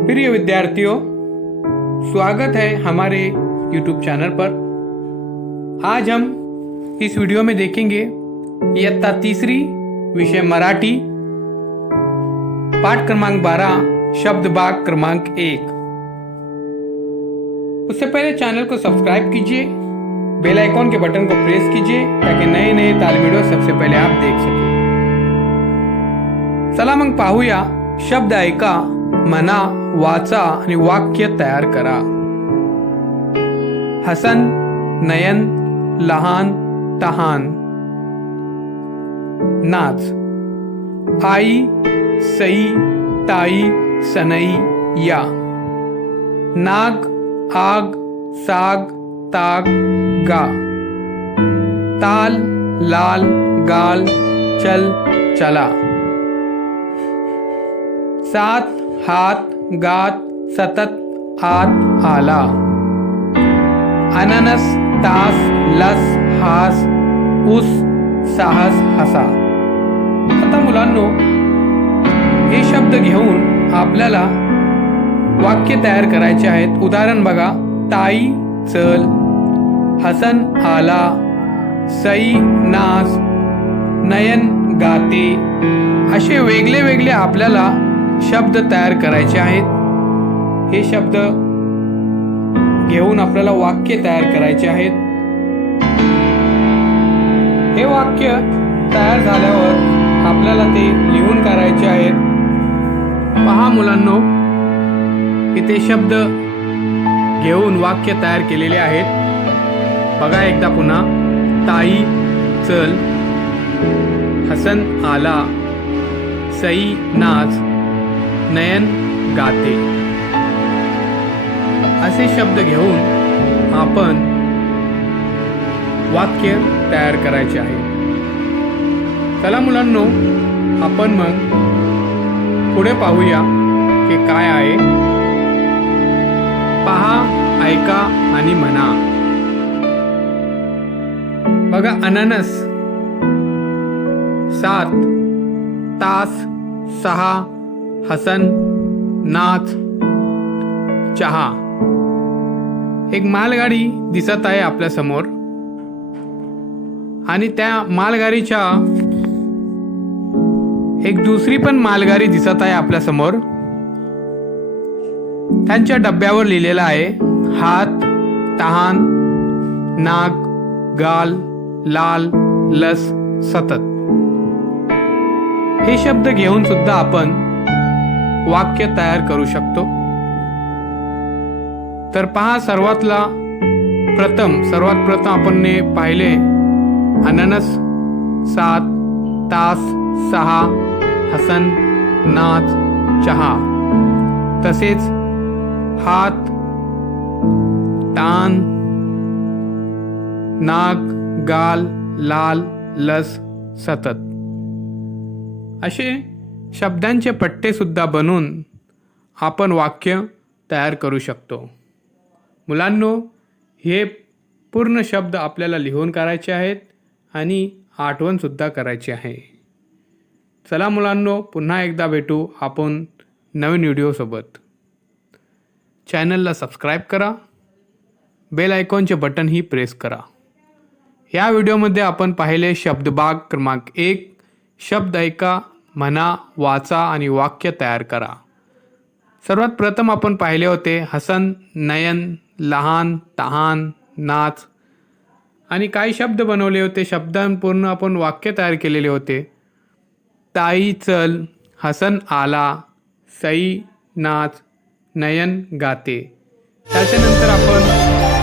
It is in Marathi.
प्रिय विद्यार्थियों, स्वागत है हमारे YouTube चैनल पर। आज हम इस वीडियो में देखेंगे इयत्ता तीसरी विषय मराठी पाठ क्रमांक 12 शब्द भाग क्रमांक 1। उससे पहले चैनल को सब्सक्राइब कीजिए, बेल आइकॉन के बटन को प्रेस कीजिए ताकि नए नए तालीम वीडियो सबसे पहले आप देख सकें। चला मग पाहूया, शब्द ऐका, म्हणा, वाचा आणि वाक्य तयार करा। हसन, नयन, लहान, तहान। नाच, आई, सई, ताई, सनई, या। नाग, आग, साग, ताग, गा। ताल, लाल, गाल, चल, चला। सात, हात, गात, सतत, आत, आला। अननस, तास, लस, हास, उस, साहस, हसा। आता मुलांनो, हे शब्द घेऊन आपल्याला वाक्य तयार करायचे आहेत। उदाहरण बघा, ताई चल, हसन आला, सई नाच, नयन गाते। असे वेगळे वेगळे आपल्याला शब्द तयार करायचे आहेत। हे शब्द घेऊन आपल्याला वाक्य तयार करायचे आहेत। हे वाक्य तयार झाल्यावर आपल्याला ते लिहून काढायचे आहेत। पहा मुलांनो, इथे शब्द घेऊन वाक्य तयार केलेले आहेत। बघा एकदा पुन्हा, ताई चल, हसन आला, सई नाच, नयन गाते। असे शब्द घेऊन आपण वाक्य तयार करायचे आहे। चला मुलांनो, आपण मग पुढे पाहूया की काय आहे। पहा, ऐका आणि म्हणा। बघा, अननस, 7 तास, 6 हसन, नाच, चहा। एक मालगाडी दिसत आहे आपल्या समोर आणि त्या मालगाडीच्या एक दुसरी पण मालगाडी दिसत आहे आपल्या समोर। त्यांच्या डब्यावर लिहिलेलं आहे हात, तहान, नाक, गाल, लाल, लस, सतत। हे शब्द घेऊन सुद्धा आपण वाक्य तयार करू शकतो। तर पहा, सर्वात प्रथम आपण पाहिले अननस, 7 तास, 6 हसन, नाच, चहा। तसेच हात, तान, नाक, गाल, लाल, लस, सतत। असे शब्दांचे पट्टे सुद्धा बनवून आपण वाक्य तयार करू शकतो। मुलांनो, हे पूर्ण शब्द आपल्याला लिहून काढायचे आहेत आणि आठवण सुद्धा करायची आहे। चला मुलांनो, पुन्हा एकदा भेटू आपण नवीन व्हिडिओसोबत। चॅनलला सबस्क्राईब करा, बेल आयकॉनचे बटनही प्रेस करा। या व्हिडिओमध्ये आपण पाहिले शब्द भाग क्रमांक 1, शब्द ऐका, म्हणा, वाचा आणि वाक्य तयार करा। सर्वात प्रथम आपण पाहिले होते हसन, नयन, लहान, तहान, नाच आणि काही शब्द बनवले होते। शब्दांपूर्ण आपण वाक्य तयार केलेले होते। ताई चल, हसन आला, सई नाच, नयन गाते। त्याच्यानंतर आपण